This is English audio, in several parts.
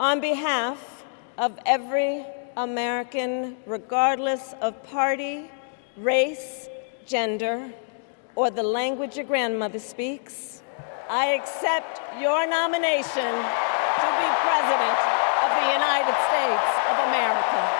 On behalf of every American, regardless of party, race, gender, or the language your grandmother speaks, I accept your nomination to be President of the United States of America.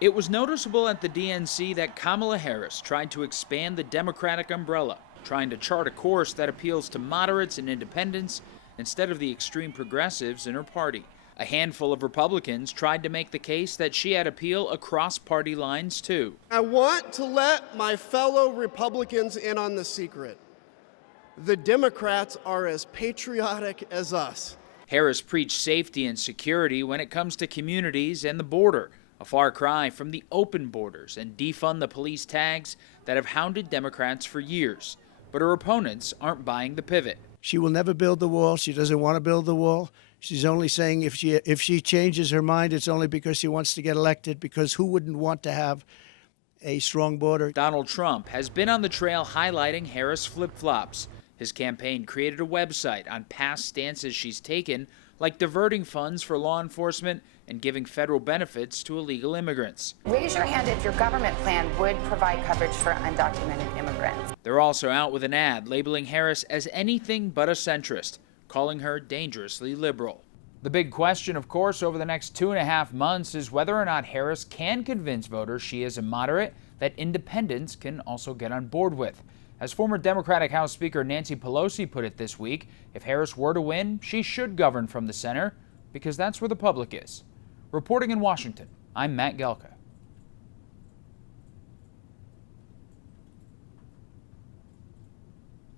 It was noticeable at the DNC that Kamala Harris tried to expand the Democratic umbrella, trying to chart a course that appeals to moderates and independents instead of the extreme progressives in her party. A handful of Republicans tried to make the case that she had appeal across party lines, too. I want to let my fellow Republicans in on the secret. The Democrats are as patriotic as us. Harris preached safety and security when it comes to communities and the border, a far cry from the open borders and defund the police tags that have hounded Democrats for years. But her opponents aren't buying the pivot. She will never build the wall. She doesn't want to build the wall. She's only saying if she changes her mind, it's only because she wants to get elected, because who wouldn't want to have a strong border? Donald Trump has been on the trail highlighting Harris flip-flops. His campaign created a website on past stances she's taken, like diverting funds for law enforcement and giving federal benefits to illegal immigrants. Raise your hand if your government plan would provide coverage for undocumented immigrants. They're also out with an ad labeling Harris as anything but a centrist, calling her dangerously liberal. The big question, of course, over the next 2.5 months is whether or not Harris can convince voters she is a moderate that independents can also get on board with. As former Democratic House Speaker Nancy Pelosi put it this week, if Harris were to win, she should govern from the center, because that's where the public is. Reporting in Washington, I'm Matt Gelka.